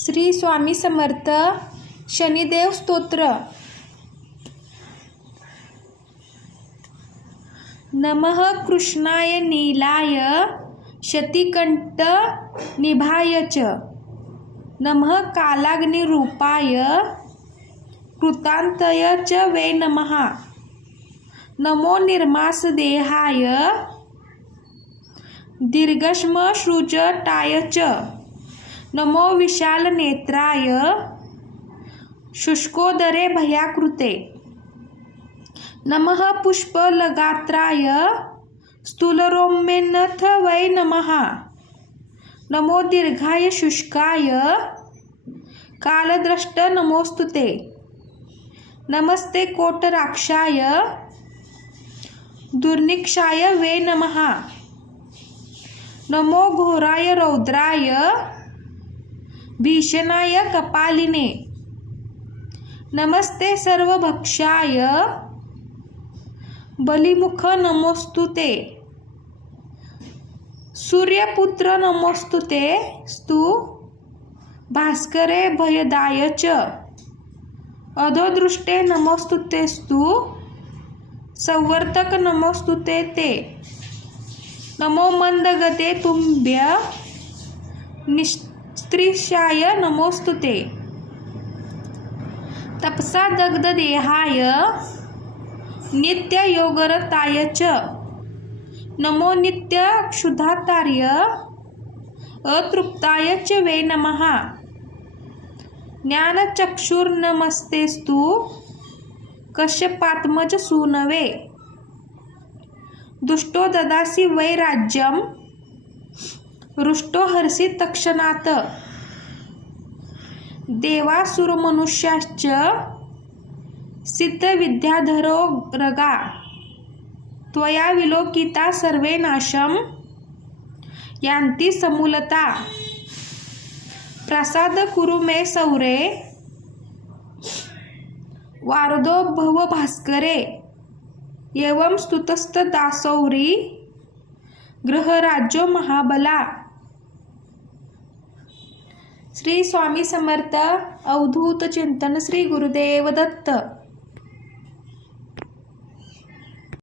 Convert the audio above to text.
श्री स्वामी समर्थ शनिदेव स्तोत्र। नमः कृष्णाय नीलाय शतिकंठ निभाय च, नमः कालाग्निरूपाय कृतांतय च वै नमः। नमो निर्मांसदेहाय दीर्घश्मश्रुजटाय च, नमो विशालनेत्राय शुष्कोदरे भयाकृते। नमः पुष्पलगात्राय स्थूलरोम्येऽथ वै नमः। नमो दीर्घाय शुष्काय कालद्रष्ट नमोस्तुते। नमस्ते कोटराक्षाय दुर्निक्षाय वै नमः। नमो घोराय रौद्राय भीषणाय कपालिने। नमस्ते सर्वभक्षाय बलिमुख नमोस्तुते। सूर्यपुत्र नमोस्तुते स्तु भास्करे भयदाय च, अधोदृष्टे नमोस्तुते स्तु संवर्तक नमोस्तुते ते। नमो मंदगते तुभ्य निस्त्रिशाय नमोस्तुते। तपसा दग्धदेहाय नित्ययोगरताय च, नमो नित्यक्षुधातार्य अतृप्ताय च वै नमः। ज्ञानचक्षुर्नमस्तेस्तु कश्यपात्मज सूनवे। दुष्टो ददासि वै राज्यं रुष्टो हर्षि तत्क्षणात्। देवासुरमनुष्याश्च सिद्धविद्याधरो रगा, त्वया विलोकिता सर्वे नाशं यान्ति समूलता। प्रसाद कुरु मे सौरे वारदो भव भास्करे। एवं स्तुतस्तदासौरी गृहराज्यो महाबला। श्री स्वामी समर्थ अवधूत चिंतन श्री गुरुदेव दत्त।